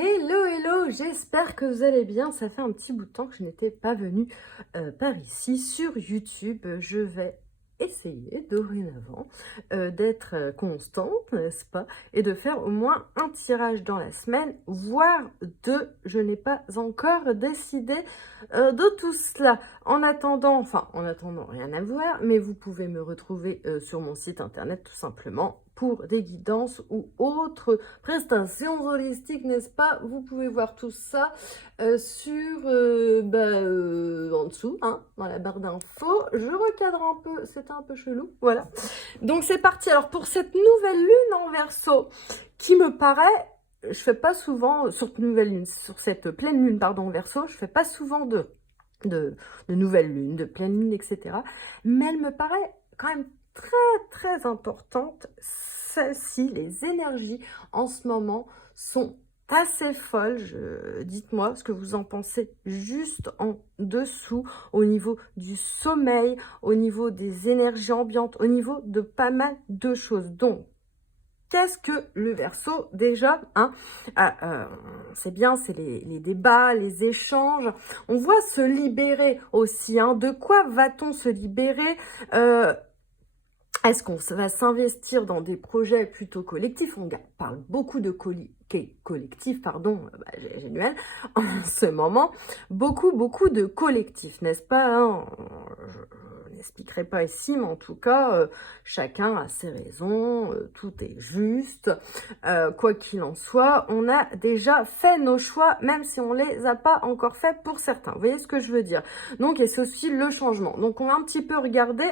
Hello, hello, j'espère que vous allez bien. Ça fait un petit bout de temps que je n'étais pas venue par ici sur YouTube. Je vais essayer dorénavant d'être constante, n'est-ce pas? Et de faire au moins un tirage dans la semaine, voire deux. Je n'ai pas encore décidé de tout cela. En attendant, rien à voir, mais vous pouvez me retrouver sur mon site internet tout simplement pour des guidances ou autres prestations holistiques, n'est-ce pas? Vous pouvez voir tout ça en dessous, hein, dans la barre d'infos. Je recadre un peu, c'était un peu chelou, voilà. Donc c'est parti. Alors pour cette nouvelle lune en Verseau, qui me paraît, je fais pas souvent, sur cette pleine lune, pardon, en Verseau, je fais pas souvent de nouvelles lunes, de pleine lune, etc. Mais elle me paraît quand même très importante. Celle-ci, les énergies en ce moment sont assez folles. Dites-moi ce que vous en pensez juste en dessous, au niveau du sommeil, au niveau des énergies ambiantes, au niveau de pas mal de choses. Donc, qu'est-ce que le Verseau déjà, hein? C'est bien, c'est les débats, les échanges. On voit se libérer aussi, hein. De quoi va-t-on se libérer? Est-ce qu'on va s'investir dans des projets plutôt collectifs? On parle beaucoup de collectifs, pardon, génial, en ce moment. Beaucoup de collectifs, n'est-ce pas, hein? Je n'expliquerai pas ici, mais en tout cas, chacun a ses raisons, tout est juste. Quoi qu'il en soit, on a déjà fait nos choix, même si on les a pas encore fait pour certains. Vous voyez ce que je veux dire? Donc, et c'est aussi le changement. Donc, on va un petit peu regarder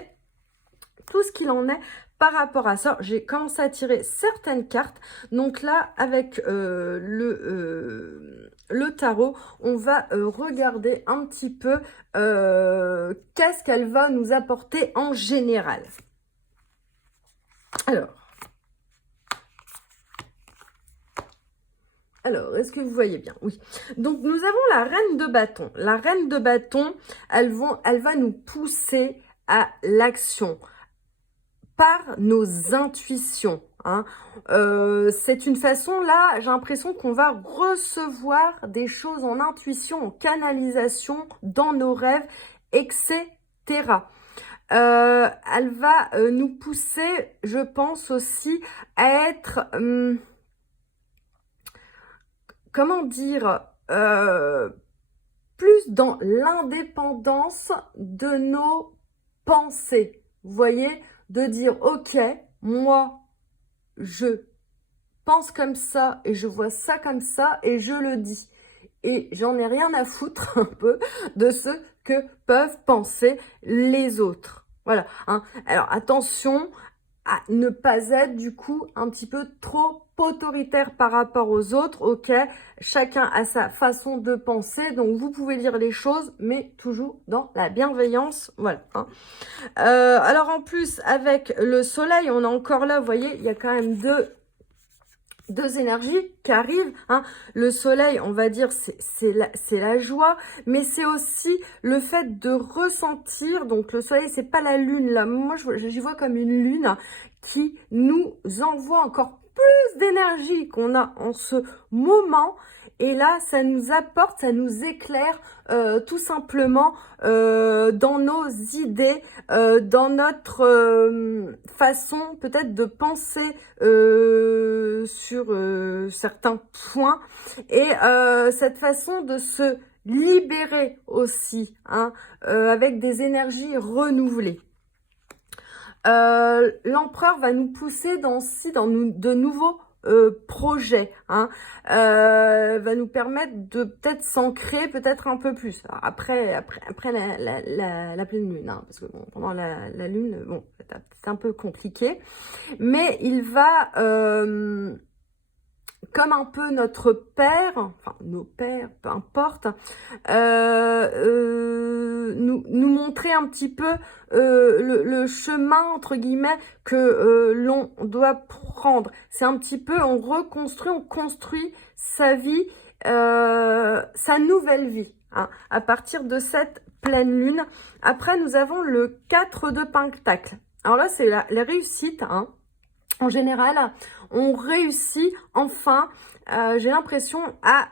tout ce qu'il en est par rapport à ça. J'ai commencé à tirer certaines cartes. Donc là, avec le tarot, on va regarder un petit peu qu'est-ce qu'elle va nous apporter en général. Alors, est-ce que vous voyez bien? Oui. Donc, nous avons la reine de bâton. La reine de bâton, elle va nous pousser à l'action par nos intuitions, hein. C'est une façon, là, j'ai l'impression qu'on va recevoir des choses en intuition, en canalisation, dans nos rêves, etc. Elle va nous pousser, je pense aussi, à être, comment dire, plus dans l'indépendance de nos pensées. Vous voyez? De dire, ok, moi, je pense comme ça et je vois ça comme ça et je le dis. Et j'en ai rien à foutre un peu de ce que peuvent penser les autres. Voilà, hein. Alors attention à ne pas être du coup un petit peu trop autoritaire par rapport aux autres. Ok, chacun a sa façon de penser, donc vous pouvez dire les choses, mais toujours dans la bienveillance. Voilà, hein. Alors en plus, avec le soleil, on est encore là, vous voyez, il y a quand même deux énergies qui arrivent, hein. Le soleil, on va dire, c'est la joie, mais c'est aussi le fait de ressentir. Donc le soleil, c'est pas la lune là. Moi, j'y vois comme une lune qui nous envoie encore plus d'énergie qu'on a en ce moment. Et là, ça nous apporte, ça nous éclaire tout simplement dans nos idées, dans notre façon peut-être de penser sur certains points. Et cette façon de se libérer aussi, hein, avec des énergies renouvelées. L'empereur va nous pousser dans de nouveaux projets, hein, va nous permettre de peut-être s'ancrer peut-être un peu plus. Alors après la pleine lune, hein, parce que bon, pendant la lune, bon, c'est un peu compliqué, mais il va comme un peu notre père, enfin nos pères, peu importe, nous montrer un petit peu le chemin, entre guillemets, que l'on doit prendre. C'est un petit peu, on construit sa vie, sa nouvelle vie, hein, à partir de cette pleine lune. Après, nous avons le 4 de Pentacle. Alors là, c'est la réussite, hein. En général, on réussit enfin j'ai l'impression, à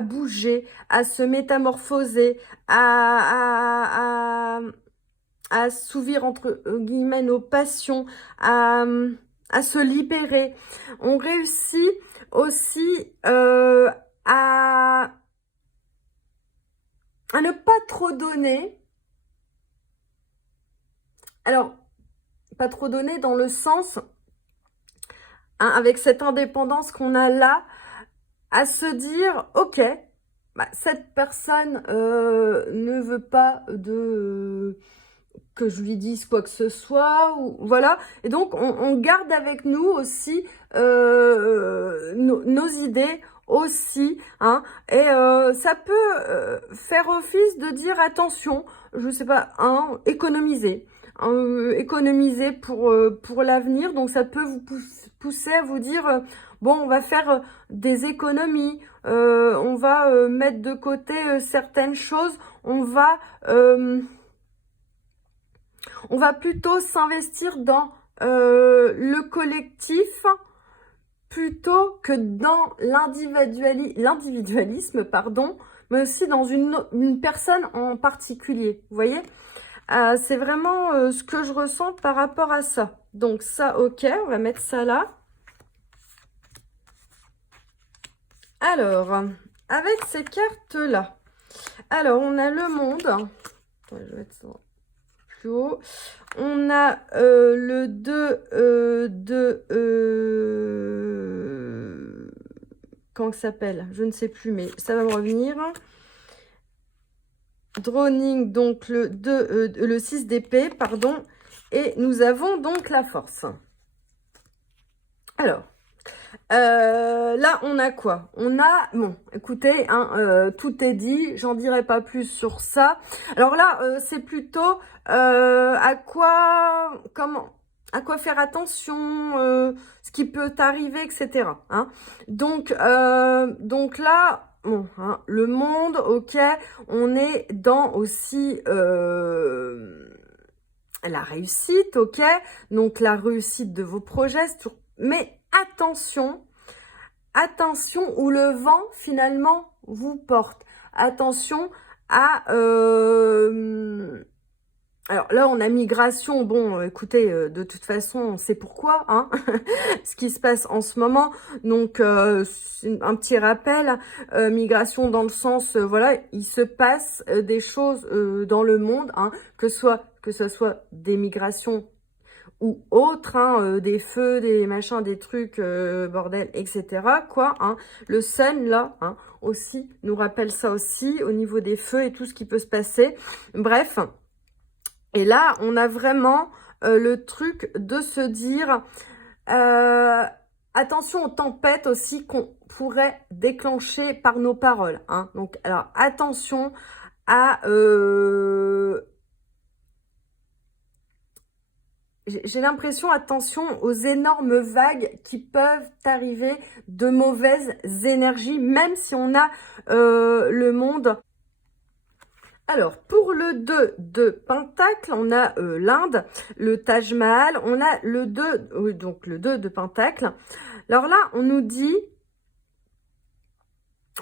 bouger, à se métamorphoser, à assouvir entre guillemets nos passions, à se libérer. On réussit aussi à ne pas trop donner. Alors, pas trop donner dans le sens, hein, avec cette indépendance qu'on a là, à se dire, ok, bah, cette personne ne veut pas que je lui dise quoi que ce soit, ou voilà. Et donc, on garde avec nous aussi nos idées aussi, hein. Et ça peut faire office de dire attention, je sais pas, hein, économiser. Économiser pour l'avenir. Donc, ça peut vous pousser à vous dire, bon, on va faire des économies, on va mettre de côté certaines choses, on va plutôt s'investir dans le collectif plutôt que dans l'individualisme, pardon, mais aussi dans une personne en particulier. Vous voyez, c'est vraiment ce que je ressens par rapport à ça. Donc ça, ok, on va mettre ça là. Alors, avec ces cartes-là, alors on a le monde. Attends, je vais mettre ça plus haut. On a le 2 comment ça s'appelle? Je ne sais plus, mais ça va me revenir. Droning, donc le 6 d'épée, pardon. Et nous avons donc la force. Alors, là, on a quoi? On a, bon, écoutez, hein, tout est dit, j'en dirai pas plus sur ça. Alors là, c'est plutôt à quoi faire attention, ce qui peut arriver, etc. Hein. Donc là, bon, hein, le monde, ok, on est dans aussi la réussite, ok, donc la réussite de vos projets, mais attention où le vent finalement vous porte. Attention à... alors là, on a migration. Bon, écoutez, de toute façon, on sait pourquoi, hein, ce qui se passe en ce moment. Donc, c'est un petit rappel, migration dans le sens, voilà, il se passe des choses dans le monde, hein, que ce soit des migrations ou autres, hein, des feux, des machins, des trucs, bordel, etc. Quoi, hein. Le sun, là, hein, aussi, nous rappelle ça aussi, au niveau des feux et tout ce qui peut se passer. Bref. Et là, on a vraiment le truc de se dire, attention aux tempêtes aussi qu'on pourrait déclencher par nos paroles. Hein. Donc, alors, attention à... j'ai l'impression, attention aux énormes vagues qui peuvent arriver de mauvaises énergies, même si on a le monde. Alors, pour le 2 de Pentacle, on a l'Inde, le Taj Mahal, on a le 2, donc le 2 de Pentacle. Alors là, on nous dit,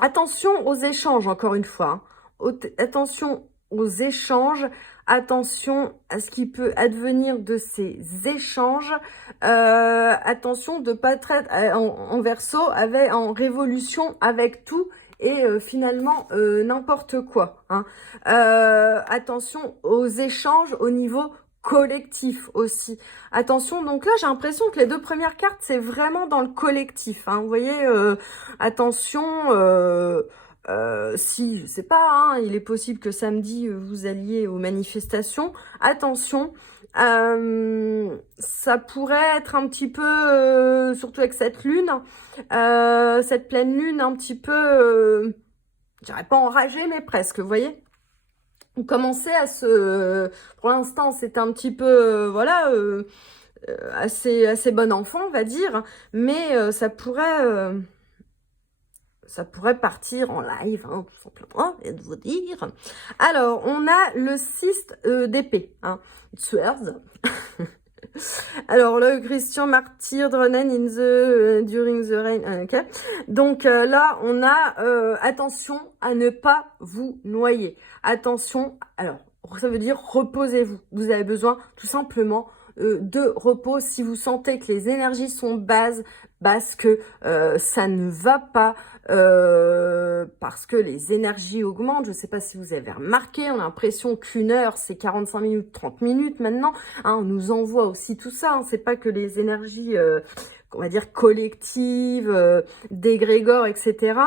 attention aux échanges, encore une fois. Hein. Attention aux échanges, attention à ce qui peut advenir de ces échanges, attention de ne pas être en verso, en révolution avec tout et finalement n'importe quoi. Hein. Attention aux échanges au niveau collectif aussi. Attention, donc là j'ai l'impression que les deux premières cartes c'est vraiment dans le collectif. Hein. Vous voyez, attention... si, je sais pas, hein, il est possible que samedi, vous alliez aux manifestations. Attention, ça pourrait être un petit peu, surtout avec cette lune, cette pleine lune, un petit peu, je dirais pas enragée, mais presque, vous voyez. On commençait à pour l'instant, c'était un petit peu, voilà, assez bon enfant, on va dire, mais ça pourrait partir en live, hein, tout simplement, et de vous dire. Alors, on a le 6 d'épée, hein, Swords. Alors, le Christian Martyr, Dronen in the, during the rain, ok. Donc là, on a, attention à ne pas vous noyer. Attention, alors, ça veut dire reposez-vous. Vous avez besoin tout simplement de repos si vous sentez que les énergies sont basses, que ça ne va pas, parce que les énergies augmentent. Je ne sais pas si vous avez remarqué, on a l'impression qu'une heure, c'est 45 minutes, 30 minutes maintenant. Hein, on nous envoie aussi tout ça. Hein, c'est pas que les énergies, on va dire, collectives, d'égrégores, etc.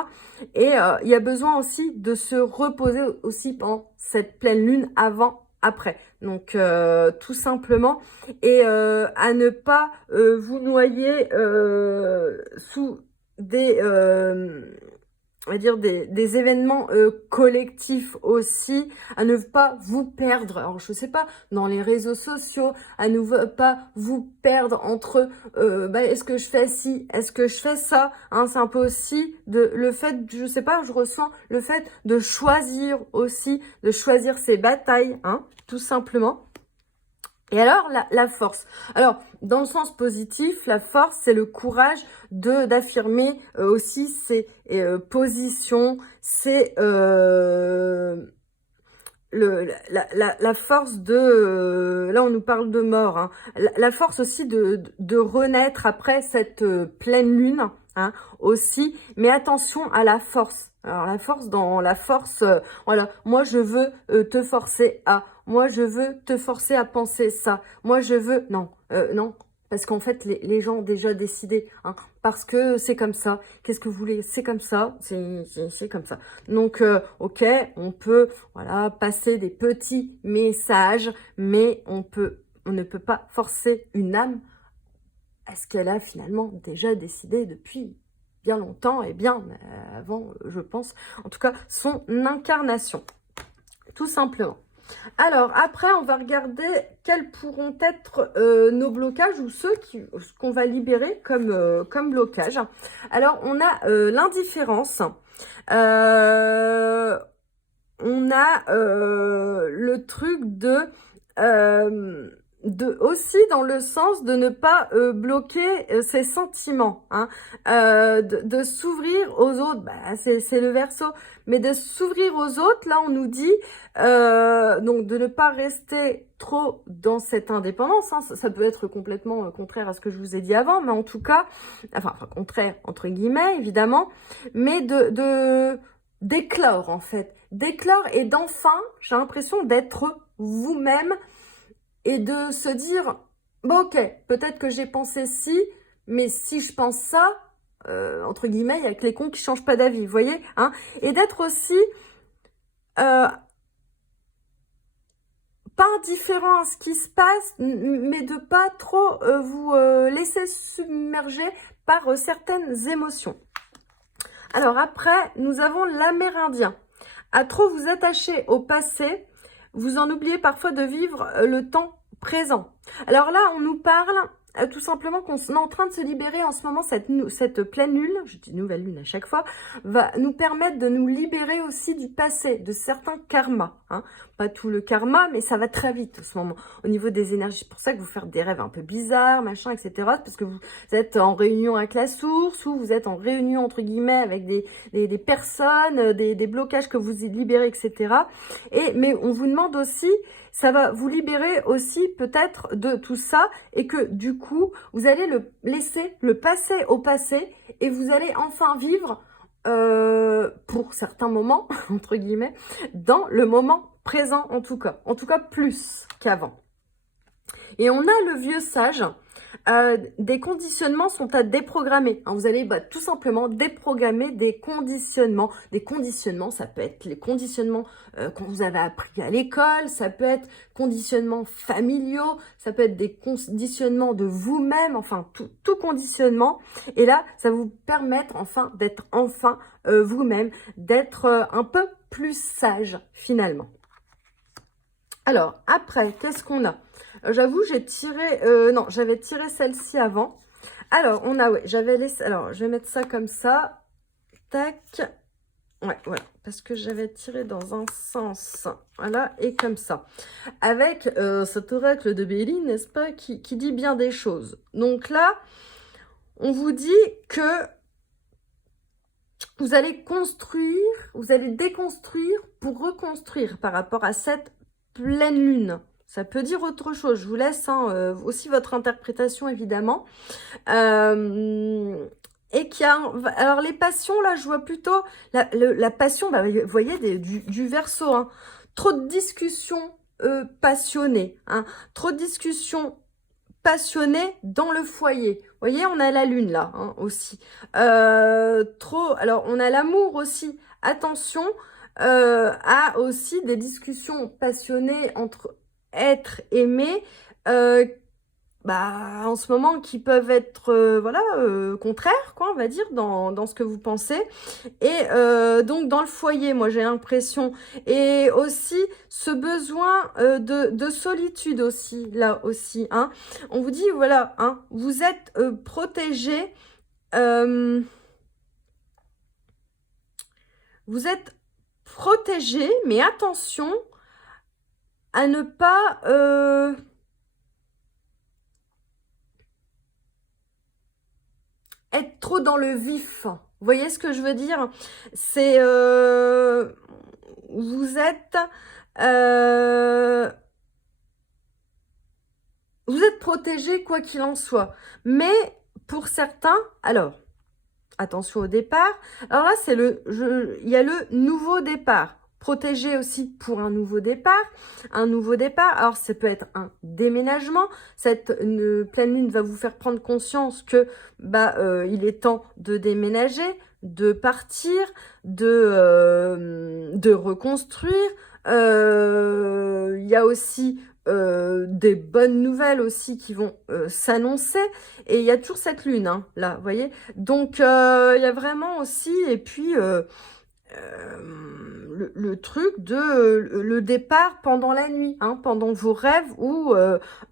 Et il y a besoin aussi de se reposer aussi pendant cette pleine lune avant, après. Donc, tout simplement. Et à ne pas vous noyer sous des... on va dire des événements collectifs aussi, à ne pas vous perdre. Alors, je sais pas, dans les réseaux sociaux, à ne pas vous perdre entre est-ce que je fais ci, est-ce que je fais ça, hein, c'est un peu aussi le fait, je sais pas, je ressens le fait de choisir aussi, de choisir ses batailles, hein, tout simplement. Et alors, la force. Alors, dans le sens positif, la force, c'est le courage d'affirmer aussi ses positions, c'est la force de... là, on nous parle de mort. Hein, la force aussi de renaître après cette pleine lune, hein, aussi. Mais attention à la force. Alors, la force, dans la force, voilà, moi, je veux te forcer à... Moi, je veux te forcer à penser ça. Moi, je veux... Non, non. Parce qu'en fait, les gens ont déjà décidé. Hein, parce que c'est comme ça. Qu'est-ce que vous voulez? C'est comme ça. C'est comme ça. Donc, ok, on peut voilà, passer des petits messages. Mais on ne peut pas forcer une âme à ce qu'elle a finalement déjà décidé depuis bien longtemps. Et bien avant, je pense. En tout cas, son incarnation. Tout simplement. Alors, après, on va regarder quels pourront être nos blocages ou ceux qu'on va libérer comme blocage. Alors, on a l'indifférence. On a le truc aussi dans le sens de ne pas bloquer ses sentiments, hein, de s'ouvrir aux autres, c'est le verso, mais de s'ouvrir aux autres, là on nous dit donc de ne pas rester trop dans cette indépendance, hein, ça peut être complètement contraire à ce que je vous ai dit avant, mais en tout cas, enfin contraire entre guillemets évidemment, mais d'éclore en fait, d'éclore et d'enfin, j'ai l'impression d'être vous-même, et de se dire, bon ok, peut-être que j'ai pensé ci, mais si je pense ça, entre guillemets, il y a que les cons qui changent pas d'avis, vous voyez, hein, et d'être aussi pas indifférent à ce qui se passe, mais de pas trop vous laisser submerger par certaines émotions. Alors après, nous avons l'Amérindien. À trop vous attacher au passé, vous en oubliez parfois de vivre le temps présent. Alors là, on nous parle tout simplement qu'on est en train de se libérer en ce moment. Cette pleine lune, je dis nouvelle lune à chaque fois, va nous permettre de nous libérer aussi du passé, de certains karmas. Hein. Pas tout le karma, mais ça va très vite en ce moment. Au niveau des énergies, c'est pour ça que vous faites des rêves un peu bizarres, machin, etc. Parce que vous êtes en réunion avec la source, ou vous êtes en réunion, entre guillemets, avec des personnes, des blocages que vous libérez, etc. Mais on vous demande aussi, ça va vous libérer aussi peut-être de tout ça, et que du coup, vous allez laisser le passé au passé, et vous allez enfin vivre, pour certains moments, entre guillemets, dans le moment présent en tout cas plus qu'avant. Et on a le vieux sage. Des conditionnements sont à déprogrammer. Hein, vous allez tout simplement déprogrammer des conditionnements. Des conditionnements, ça peut être les conditionnements qu'on vous avez appris à l'école, ça peut être conditionnements familiaux, ça peut être des conditionnements de vous-même, enfin tout conditionnement. Et là, ça va vous permettre enfin d'être vous-même, d'être un peu plus sage finalement. Alors, après, qu'est-ce qu'on a? J'avoue, j'ai tiré... non, j'avais tiré celle-ci avant. Alors, on a... Ouais, j'avais laissé... Alors, je vais mettre ça comme ça. Tac. Ouais, voilà, parce que j'avais tiré dans un sens, voilà, et comme ça. Avec cet oracle de Béline, n'est-ce pas, qui dit bien des choses. Donc là, on vous dit que vous allez construire, vous allez déconstruire pour reconstruire par rapport à cette pleine lune. Ça peut dire autre chose, je vous laisse aussi votre interprétation, évidemment. Et qu'il y a... Alors, les passions, là, je vois plutôt... La passion, bah, vous voyez, du Verseau, hein. Trop de discussions passionnées, hein. Trop de discussions passionnées dans le foyer. Vous voyez, on a la lune, là, hein, aussi. Alors, on a l'amour aussi. Attention à aussi des discussions passionnées entre être aimé, bah, en ce moment, qui peuvent être voilà, contraires, quoi, on va dire, dans ce que vous pensez. Et donc, dans le foyer, moi, j'ai l'impression. Et aussi, ce besoin de solitude aussi, là aussi. Hein. On vous dit, voilà, hein, vous êtes protégé. Vous êtes protégé, mais attention à ne pas... être trop dans le vif. Vous voyez ce que je veux dire? C'est... vous êtes... vous êtes protégé quoi qu'il en soit. Mais pour certains, alors, attention au départ. Alors là, c'est il y a le nouveau départ. Protégé aussi pour un nouveau départ. Un nouveau départ, alors ça peut être un déménagement. Cette pleine lune va vous faire prendre conscience que bah, il est temps de déménager, de partir, de reconstruire. Il y a aussi des bonnes nouvelles aussi qui vont s'annoncer. Et il y a toujours cette lune, hein, là, vous voyez. Donc, il y a vraiment aussi, et puis... le truc de le départ pendant la nuit, hein, pendant vos rêves où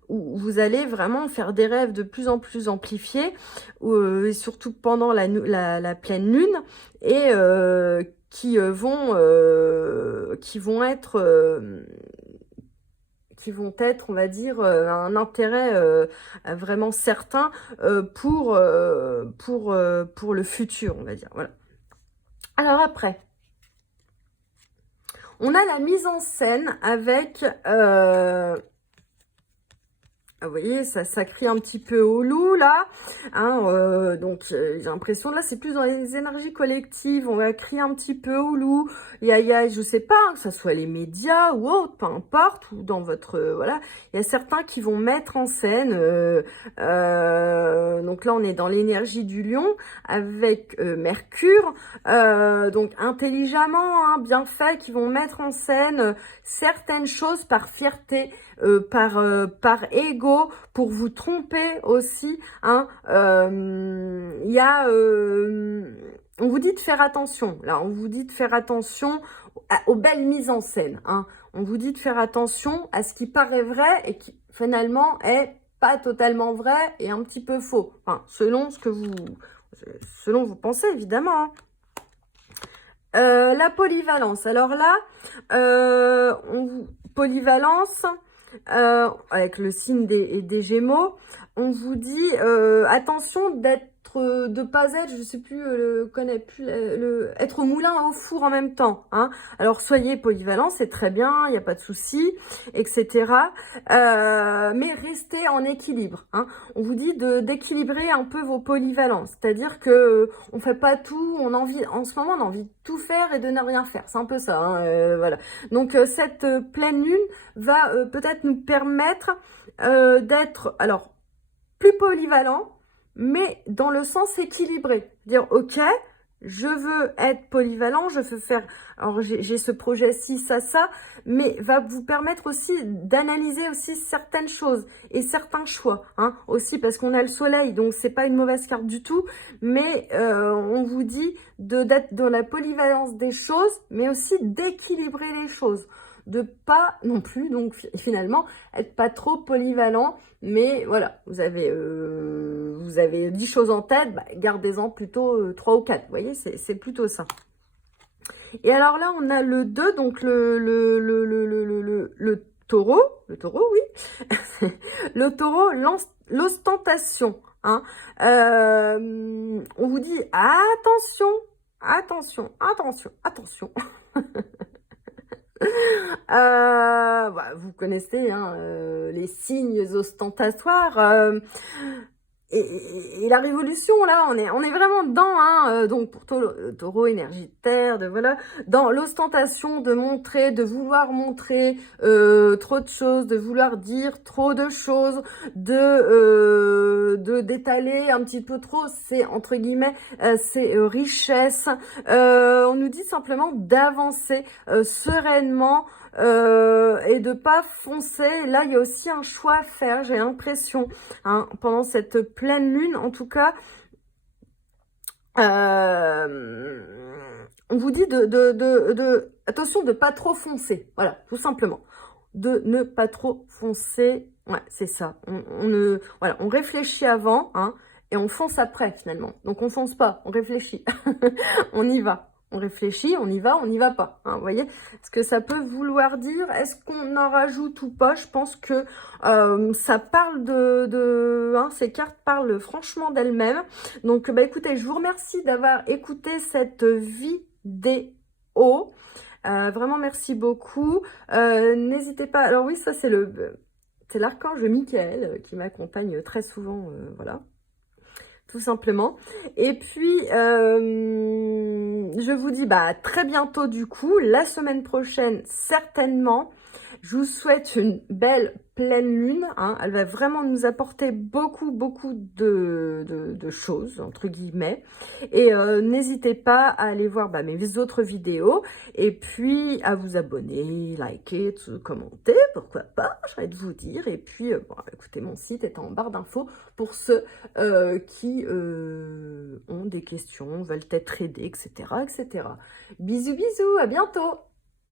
vous allez vraiment faire des rêves de plus en plus amplifiés, et surtout pendant la pleine lune, et qui vont être, on va dire, un intérêt vraiment certain pour le futur, on va dire. Voilà. Alors après, on a la mise en scène avec... vous voyez, ça crie un petit peu au loup, là. Hein, donc, j'ai l'impression, là, c'est plus dans les énergies collectives. On va crier un petit peu au loup. Il y a, je sais pas, hein, que ce soit les médias ou autre, peu importe, ou dans votre... voilà. Il y a certains qui vont mettre en scène. Donc là, on est dans l'énergie du lion avec Mercure. Donc, intelligemment, hein, bien fait, qui vont mettre en scène certaines choses par fierté, par ego, pour vous tromper aussi. Hein. Il y a... on vous dit de faire attention. Là, on vous dit de faire attention aux belles mises en scène. Hein. On vous dit de faire attention à ce qui paraît vrai et qui finalement est pas totalement vrai et un petit peu faux. Enfin, selon vos pensées, évidemment. Hein. La polyvalence. Alors là, polyvalence... avec le signe des Gémeaux, on vous dit attention de pas être, je sais plus, connais plus, être au moulin au four en même temps. Hein. Alors soyez polyvalent, c'est très bien, il n'y a pas de souci, etc. Mais restez en équilibre. Hein. On vous dit d'équilibrer un peu vos polyvalences, c'est-à-dire que on fait pas tout, en ce moment on a envie de tout faire et de ne rien faire. C'est un peu ça. Hein, voilà. Donc cette pleine lune va peut-être nous permettre d'être alors plus polyvalent, mais dans le sens équilibré. Dire, ok, je veux être polyvalent, je veux faire... Alors, j'ai ce projet-ci, ça, mais va vous permettre aussi d'analyser aussi certaines choses et certains choix. Hein, aussi, parce qu'on a le soleil, donc c'est pas une mauvaise carte du tout, mais on vous dit d'être dans la polyvalence des choses, mais aussi d'équilibrer les choses. De pas non plus, donc finalement, être pas trop polyvalent, mais voilà, vous avez 10 choses en tête, bah, gardez-en plutôt 3 ou 4, vous voyez, c'est plutôt ça. Et alors là, on a le 2, donc le taureau, oui, le taureau, l'ostentation, hein. On vous dit attention, attention, attention, attention. Vous connaissez hein, les signes ostentatoires. Et la révolution, là, on est vraiment dedans, hein, donc pour taureau, énergie de terre, voilà, dans l'ostentation de montrer, de vouloir montrer trop de choses, de vouloir dire trop de choses, d'étaler un petit peu trop, c'est entre guillemets, c'est richesse. On nous dit simplement d'avancer sereinement, et de pas foncer. Là, il y a aussi un choix à faire, j'ai l'impression, hein, pendant cette pleine lune, en tout cas. On vous dit attention de pas trop foncer, voilà, tout simplement. De ne pas trop foncer, ouais, c'est ça. Voilà, on réfléchit avant, hein, et on fonce après, finalement. Donc, on fonce pas, on réfléchit. On y va. On réfléchit, on y va pas. Hein, vous voyez ce que ça peut vouloir dire? Est-ce qu'on en rajoute ou pas? Je pense que ça parle hein, ces cartes parlent franchement d'elles-mêmes. Donc, bah écoutez, je vous remercie d'avoir écouté cette vidéo. Vraiment, merci beaucoup. N'hésitez pas. Alors oui, ça c'est l'archange Michael qui m'accompagne très souvent. Voilà. Tout simplement. Et puis, je vous dis à très bientôt du coup, la semaine prochaine certainement. Je vous souhaite une belle pleine lune. Hein. Elle va vraiment nous apporter beaucoup de choses, entre guillemets. Et n'hésitez pas à aller voir mes autres vidéos. Et puis, à vous abonner, liker, commenter, pourquoi pas, j'arrête de vous dire. Et puis, écoutez, mon site est en barre d'infos pour ceux qui ont des questions, veulent être aidés, etc., etc. Bisous, bisous, à bientôt!